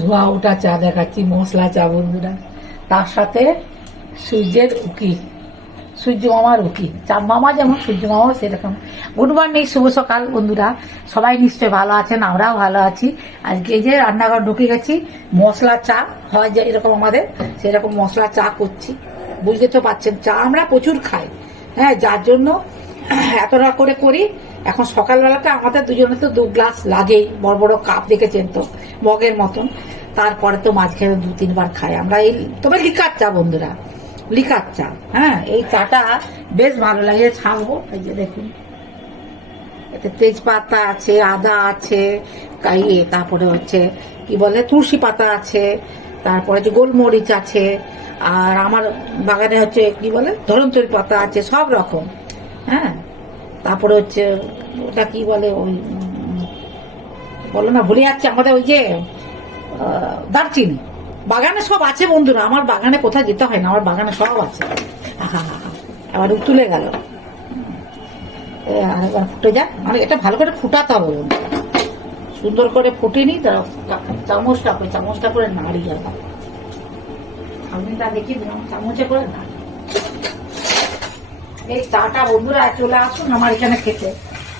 ধোয়া ওটা চা দেখাচ্ছি, মশলা চা বন্ধুরা। তার সাথে সূর্যের উকি, সূর্য মামার উকি। চাঁদ মামা যেমন সূর্য মামা সেরকম। গুড মর্নিং, শুভ সকাল বন্ধুরা। সবাই নিশ্চয়ই ভালো আছেন, আমরাও ভালো আছি। আজকে এই যে রান্নাঘর ঢুকে গেছি, মশলা চা হয় যে এরকম আমাদের, সেরকম মশলা চা করছি। বুঝতে তো পারছেন, চা আমরা প্রচুর খাই, হ্যাঁ, যার জন্য এতটা করে করি। এখন সকালবেলাটা আমাদের দুজনে তো 2 গ্লাস লাগেই, বড় বড় কাপ দেখেছেন তো, মগের মতন। তারপরে তো মাঝখানে 2-3 বার খাই আমরা এই, তবে লিকার চা বন্ধুরা, লিকার চা। হ্যাঁ, এই চাটা বেশ ভালো লাগে। ছাড়বো, এই যে দেখুন, এতে তেজপাতা আছে, আদা আছে, তারপরে হচ্ছে কি বলে তুলসী পাতা আছে, তারপরে যে গোলমরিচ আছে, আর আমার বাগানে হচ্ছে কি বলে ধরন্তরি পাতা আছে, সব রকম। হ্যাঁ, তারপরে হচ্ছে ওটা কি বলে, ওই বলো না, ভুলে যাচ্ছে আমাদের ওই যে দারচিনি। বাগানে সব আছে বন্ধুরা, আমার বাগানে কোথায় যেতে হয় না, আমার বাগানে সব আছে। আবার তুলে গেল, আরেকবার ফুটে যাক। মানে এটা ভালো করে ফুটাতে হবে বন্ধুরা, সুন্দর করে ফুটেনি। চামচটা করে নাড়ি যাবে, আমি তা দেখি চামচে করে না। এই চাটা বন্ধুরা চলে আসুন আমার এখানে খেতে।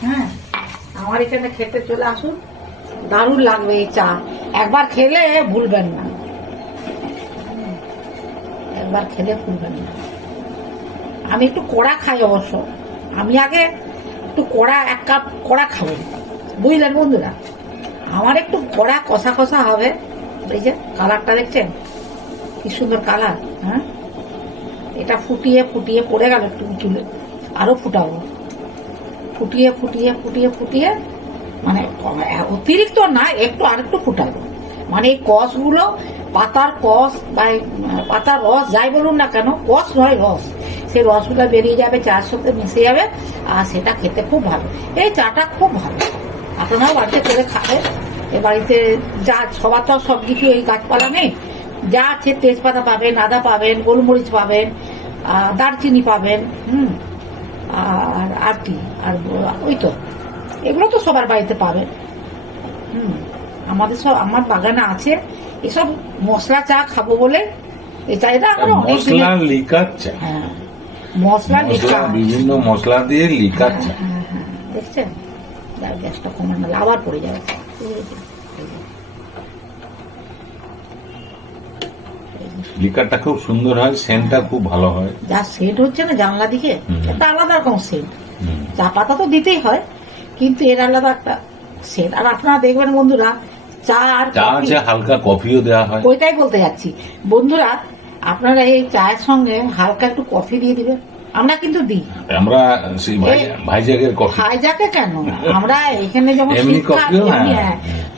হ্যাঁ, আমার এখানে খেতে চলে আসুন, দারুণ লাগবে এই চা। একবার খেলে ভুলবেন না, একবার খেলে ভুলবেন না। আমি একটু কড়া খাই অবশ্য, আমি আগে একটু কড়া, 1 কাপ কড়া খাবো, বুঝলেন বন্ধুরা। আমার একটু কড়া কষা কষা হবে। এই যে কালারটা দেখছেন কি সুন্দর কালার। হ্যাঁ, এটা ফুটিয়ে ফুটিয়ে পড়ে গেল একটু তুলে, আরো ফুটাবো, ফুটিয়ে ফুটিয়ে ফুটিয়ে ফুটিয়ে, মানে অতিরিক্ত না, একটু আরেকটু ফুটাবো। মানে এই কষগুলো, পাতার কষ বা পাতার রস যাই বলুন না কেন, কষ নয় রস, সেই রসগুলো বেরিয়ে যাবে, চার সাথে মিশে যাবে, আর সেটা খেতে খুব ভালো। এই চাটা খুব ভালো, আপনারাও বাড়িতে করে খাবে। এ বাড়িতে যা সবার তো সব কিছু এই গাছপালা নেই, যা আছে তেজপাতা পাবেন, আদা পাবেন, গোলমরিচ পাবেন, দারচিনি পাবেন, আর কি, আর ওই তো এগুলো তো সবার বাড়িতে পাবেন। আমাদের সব, আমার বাগানে আছে এসব মশলা চা খাবো বলে এই চাইটা আমরা মশলা লিকার চা। হ্যাঁ, মশলা লিকার, বিভিন্ন মশলা দিয়ে লিকার চা। হ্যাঁ, দেখছেন, গ্যাসটা কমে গেলে আবার পড়ে যাবে। লিকারটা খুব সুন্দর হয়, সেন্টটা খুব ভালো হয়। যা সেন্ট হচ্ছে না জানলা দিকে, একটা আলাদা রকম সেন্ট। চা পাতা তো দিতেই হয়, কিন্তু এর আলাদা একটা সেন্ট। আর আপনারা দেখবেন বন্ধুরা, চা আর আছে, হালকা কফিও দেওয়া হয়। ওইটাই বলতে যাচ্ছি বন্ধুরা, আপনারা এই চায়ের সঙ্গে হালকা একটু কফি দিয়ে দিবেন। আমরা কিন্তু দিই, আমরা সেই ভাইজাগের কফি। ভাইজাকে কেন, আমরা এখানে যেমন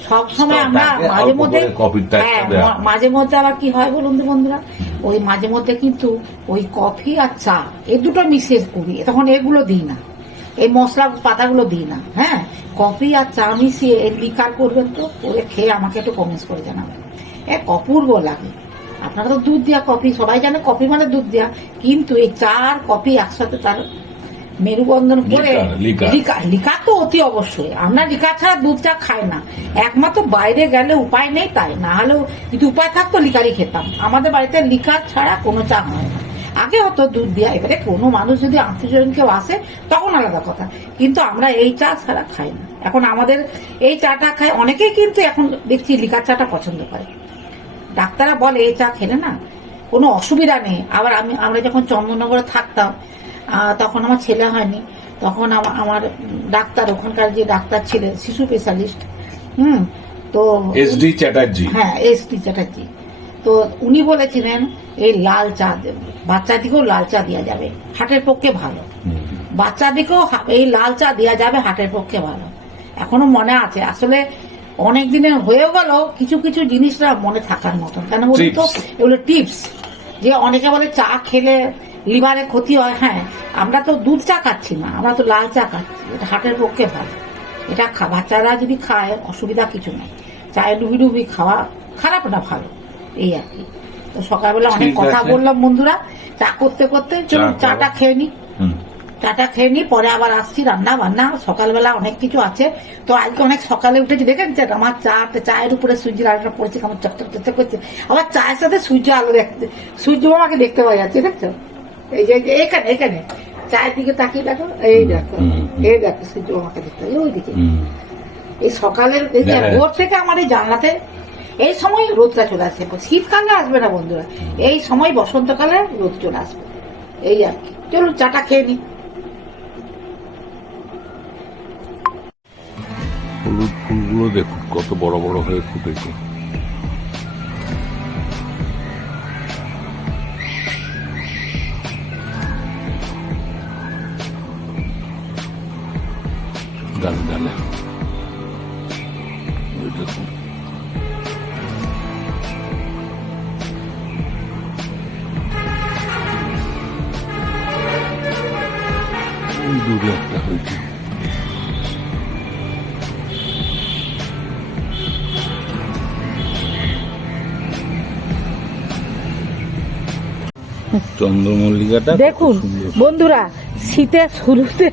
সব সময় আমরা মাঝে মধ্যে, মাঝে মধ্যে আবার কি হয় বলুন তো বন্ধুরা, ওই মাঝে মধ্যে কিন্তু ওই কফি আর চা এই দুটো মিশিয়ে করি, তখন এগুলো দিই না, এই মশলা পাতাগুলো দিই না। হ্যাঁ, কফি আর চা মিশিয়ে লিকার করবেন তো, করে খেয়ে আমাকে একটু কমেন্টস করে জানাবেন। অপূর্ব লাগে। আপনারা তো দুধ দেওয়া কফি, সবাই জানে কফি মানে দুধ দেওয়া, কিন্তু এই চা আর কফি একসাথে তার মেরুবন্ধন করে লিকার তো অতি অবশ্যই। আমরা লিকার ছাড়া দুধ চা খাই না, একমাত্র বাইরে গেলে উপায় নেই, তাই না হলেও যদি উপায় থাকতো লিকারই খেতাম। আমাদের বাড়িতে লিকার ছাড়া কোনো চা হয় না। আগে হতো দুধ দেওয়া, এবারে কোনো মানুষ যদি আত্মীয়জন কেউ আসে তখন আলাদা কথা, কিন্তু আমরা এই চা ছাড়া খাই না। এখন আমাদের এই চাটা খাই অনেকেই, কিন্তু এখন দেখছি লিকার চাটা পছন্দ করে। ডাক্তাররা বলে এই চা খেলে না কোনো অসুবিধা নেই। আবার আমরা যখন চন্দননগরে থাকতাম, তখন আমার ছেলে হয়নি, তখন আমার ডাক্তার, ওখানকার যে ডাক্তার ছিলেন শিশু স্পেশালিস্ট, তো এসডি চ্যাটার্জি, হ্যাঁ এসডি চ্যাটার্জি, তো উনি বলেছিলেন এই লাল চা বাচ্চাদিকেও লাল চা দেওয়া যাবে, হার্টের পক্ষে ভালো। বাচ্চাদিকেও এই লাল চা দেওয়া যাবে, হার্টের পক্ষে ভালো। এখনো মনে আছে, আসলে অনেক দিনের হয়েও গেল, কিছু কিছু জিনিসটা মনে থাকার মতন। কেন বলুন তো, এগুলো টিপস। যে অনেকে বলে চা খেলে লিভারে ক্ষতি হয়, হ্যাঁ, আমরা তো দুধ চা খাচ্ছি না, আমরা তো লাল চা খাচ্ছি, এটা হার্টের পক্ষে ভালো। এটা বাচ্চারা যদি খায় অসুবিধা কিছু নেই। চায়ে ডুবি ডুবি খাওয়া খারাপ না, ভালো, এই আর কি। তো সকালবেলা অনেক কথা বললাম বন্ধুরা, চা করতে করতে, চলুন চাটা খেয়ে নি। টাটা খেয়ে নি, পরে আবার আসছি রান্না বান্না, সকালবেলা অনেক কিছু আছে। তো আজকে অনেক সকালে উঠেছি, দেখেছেন আমার চায়ের উপরে সূর্যের আলোটা পড়ছে, কেমন চকচক চকচক করছে। আবার চায়ের সাথে সূর্য আলো দেখতে, সূর্য আমাকে দেখতে পাওয়া যাচ্ছে, দেখছো? এই যে এখানে এখানে চায়ের দিকে তাকিয়ে দেখো, এই দেখো, এই দেখো সূর্য আমাকে দেখতে পাই ওইদিকে। এই সকালের ভোর থেকে আমার এই জানলাতে এই সময় রোদটা চলে আসে। শীতকালে আসবে না বন্ধুরা, এই সময় বসন্তকালে রোদ চলে আসবে, এই আর কি। চলুন চাটা খেয়ে নি। হলুদ ফুলগুলো দেখুন কত বড় বড় হয়ে ফুটেছে। ডালে ডালে ওই দেখুন। ওই দূরে একটা হয়েছে। চন্দ্রমল্লিকাটা দেখুন সুন্দর। বন্ধুরা, শীতের শুরুতে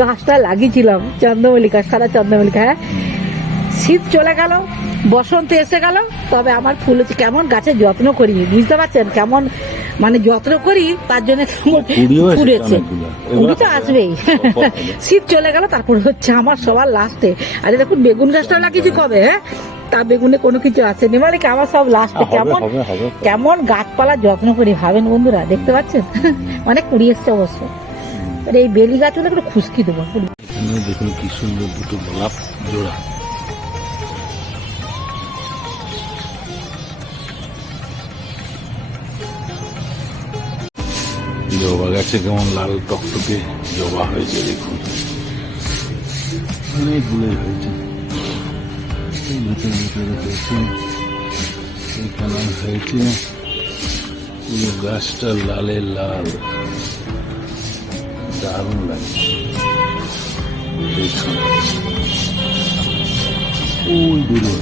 গাছটা লাগিয়েছিলাম চন্দ্রমল্লিকা, সারা চন্দ্রমল্লিকা। হ্যাঁ, শীত চলে গেল, বসন্ত এসে গেল, তবে আমার ফুল হচ্ছে কেমন গাছের যত্ন করি, বুঝতে পারছেন? কেমন মানে যত্ন করি, তার জন্য ফুটেছে। কুড়ি তো আসবেই। শীত চলে গেল, তারপর হচ্ছে আমার সবার লাস্টে। আরে দেখুন বেগুন গাছটা লাগিয়েছি কবে, হ্যাঁ, তা বেগুনে কোনো কিছু আসেনি, মানে কি আমার সব লাস্টে। কেমন কেমন গাছপালা যত্ন করি ভাবেন বন্ধুরা, দেখতে পাচ্ছেন? মানে কুড়ি এসছে অবশ্য। এই বেলি গাছগুলো একটু খুশকি দেবো। এখানে দেখুন কি সুন্দর দুটো গোলাপ জোড়া। জবা গাছে কেমন লাল টকটকে জবা হয়েছে দেখুন, অনেকগুলোই হয়েছে। ভিতরে ভিতরে হয়েছে, এখানে হয়েছে, পুরো গাছটা লালে লাল, দারুণ লাগছে দেখুন। ওই দূরে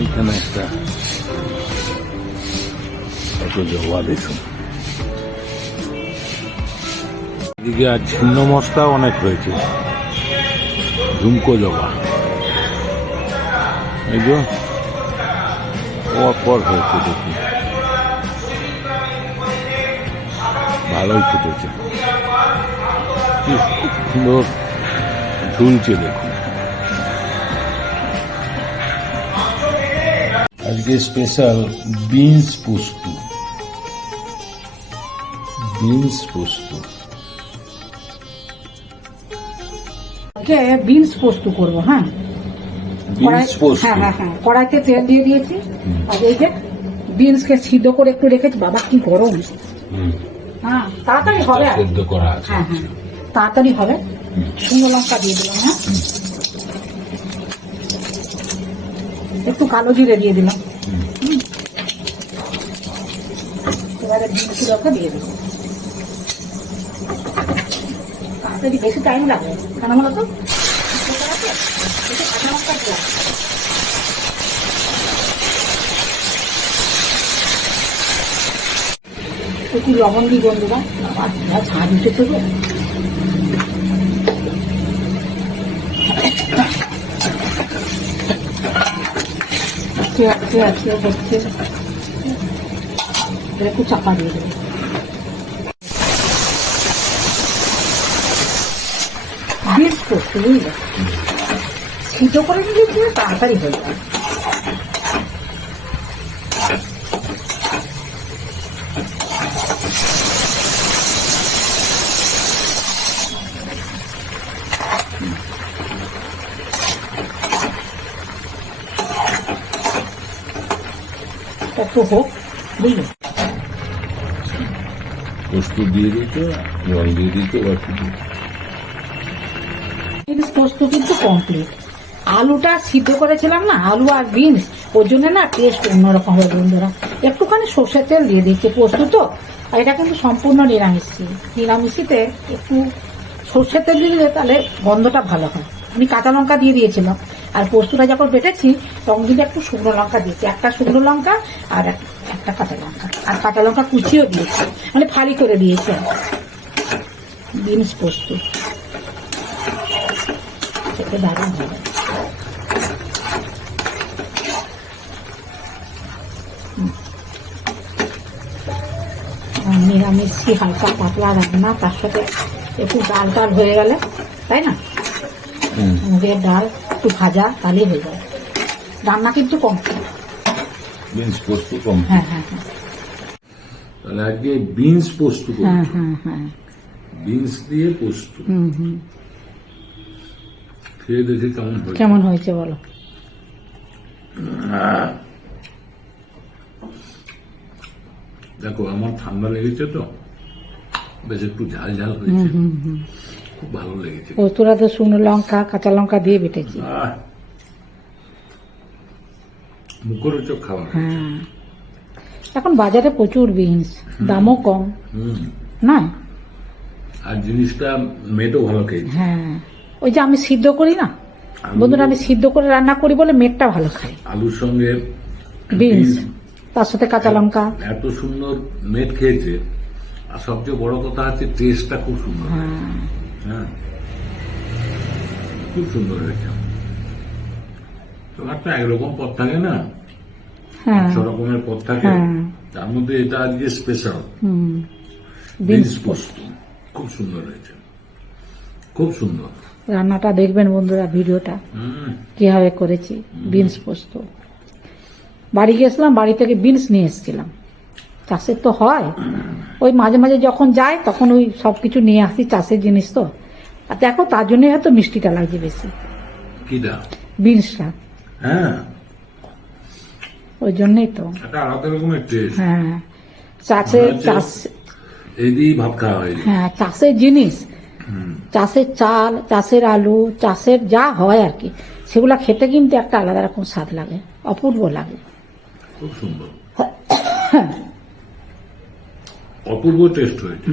এইখানে একটা কত জবা দেখুন। এদিকে আর ছিন্ন মস্তা অনেক হয়েছে, ঝুমকো জবা, এই যে পর হয়েছে দেখুন, ভালোই ফুটেছে, কি সুন্দর ঝুলছে দেখুন। আজকে স্পেশাল বিনস পোস্ত, বিনস পোস্ত। বিনস পোস্ত করবো। হ্যাঁ, বিনস পোস্ত, হ্যাঁ হ্যাঁ হ্যাঁ, কড়াইতে তেল দিয়ে দিয়েছি। আর এই যে বিনসকে সিদ্ধ করে একটু রেখেছি। বাবা কি গরম! হ্যাঁ, তাড়াতাড়ি হবে। সিদ্ধ করা আছে। হ্যাঁ হ্যাঁ, তাড়াতাড়ি হবে। শুকনো লঙ্কা দিয়ে দিলাম। হ্যাঁ, একটু কালো জিরে দিয়ে দিলাম। এবারে বিনসগুলোকে দিয়ে দেবো। তাড়াতাড়ি, বেশি টাইম লাগবে, কেন বলো তো? কাঁচা লঙ্কা দিলাম। একটু লবণ দিই বন্ধুরা, আর ঝাঁঝ উঠেছে তো। হচ্ছে একটু চাপা দিয়ে দেবো। বিনস পোস্ত বুঝলে, সিদ্ধ করে নিয়েছি, তাড়াতাড়ি হয়ে যাবে। একটু হোক, বুঝলি? পোস্ত দিয়ে দিতে, জল দিয়ে দিতে, বাকি বিনস পোস্ত কিন্তু কমপ্লিট। আলুটা সিদ্ধ করেছিলাম না, আলু আর বিনস, ওর জন্য না টেস্ট অন্যরকম হবে বন্ধুরা। একটুখানি সর্ষের তেল দিয়ে দিচ্ছি, পোস্ত তো। আর এটা কিন্তু সম্পূর্ণ নিরামিষি। নিরামিষিতে একটু সর্ষের তেল দিয়ে দিলে তাহলে গন্ধটা ভালো হয়। আমি কাঁচা লঙ্কা দিয়ে দিয়েছিলাম, আর পোস্তটা যখন বেটেছি তখন কিন্তু একটু শুকনো লঙ্কা দিয়েছি, একটা শুকনো লঙ্কা আর একটা একটা কাঁচা লঙ্কা, আর কাঁচা লঙ্কা কুচিও দিয়েছে, মানে ফালি করে দিয়েছে। বিনস পোস্ত খেতে দারুণ হবে। নিরামিষ হালকা পাতলা রান্না, তার সাথে একটু ডাল টাল হয়ে গেলে, তাই না? মুগের ডাল একটু ভাজা, তাহলেই হয়ে যাবে। রান্না কিন্তু কম। বিনস পোস্ত কম। হ্যাঁ হ্যাঁ হ্যাঁ তাহলে আজকে বিনস পোস্ত করব। হ্যাঁ হ্যাঁ হ্যাঁ বিনস দিয়ে পোস্ত। খেয়ে দেখি কেমন হয়েছে। কেমন হয়েছে বলো? দেখো আমার ঠান্ডা লেগেছে তো, বেশ একটু ঝাল ঝাল হয়েছে, খুব ভালো লেগেছে। পোস্তরা তো শুকনো লঙ্কা কাঁচা লঙ্কা দিয়ে বেটেছি। মুখরোচক খাবার। হ্যাঁ, এখন বাজারে প্রচুর বিনস, দামও কম না। আর জিনিসটা মেটও ভালো খেয়েছে। হ্যাঁ, ওই যে আমি সিদ্ধ করি না বন্ধুরা, আমি সিদ্ধ করে রান্না করি বলে মেটটা ভালো খাই। আলুর সঙ্গে বিনস, তার সাথে কাঁচা লঙ্কা, এত সুন্দর মেট খেয়েছে। আর সবচেয়ে বড় কথা হচ্ছে টেস্টটা খুব সুন্দর হয়েছে। হ্যাঁ, খুব সুন্দর হয়েছে। তোমার তো একরকম পদ থাকে না, হ্যাঁ 6 রকমের পদ থাকে, তার মধ্যে এটা আজকে স্পেশাল বিনস পোস্ত। খুব সুন্দর হয়েছে, খুব সুন্দর। রান্নাটা দেখবেন বন্ধুরা, ভিডিওটা কিভাবে করেছি। বিনস পোস্ত বাড়ি গেছিলাম, বাড়ি থেকে বিনস নিয়ে এসেছিলাম। চাষের তো হয়, ওই মাঝে মাঝে যখন যাই তখন ওই সবকিছু নিয়ে আসি, চাষের জিনিস তো। আর দেখো, তার জন্যই হয়তো মিষ্টিটা লাগছে বেশি, কিটা বিনসটা। হ্যাঁ, ওই জন্যই তো। একটা আলাদা রকমের টেস্ট। হ্যাঁ, চাষের এই দিয়েই ভাত খাওয়া হয়। হ্যাঁ, চাষের জিনিস, চাষের চাল, চাষের আলু, চাষের যা হয় আর কি, সেগুলা খেতে কিন্তু একটা আলাদা রকম স্বাদ লাগে, অপূর্ব লাগে। খুব সুন্দর, অপূর্ব টেস্ট হয়েছে।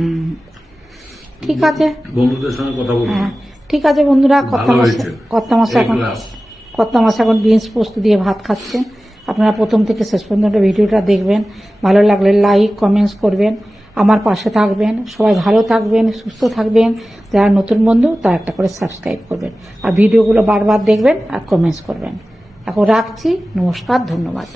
ঠিক আছে বন্ধুদের সঙ্গে কথা বলবো। হ্যাঁ ঠিক আছে বন্ধুরা, কর্তা মাসে এখন বিনস পোস্ত দিয়ে ভাত খাচ্ছে। আপনারা প্রথম থেকে শেষ পর্যন্ত ভিডিওটা দেখবেন, ভালো লাগলে লাইক কমেন্টস করবেন, আমার পাশে থাকবেন। সবাই ভালো থাকবেন, সুস্থ থাকবেন। যারা নতুন বন্ধু তারা একটা করে সাবস্ক্রাইব করবেন, আর ভিডিওগুলো বারবার দেখবেন আর কমেন্টস করবেন। এখন রাখছি, নমস্কার, ধন্যবাদ।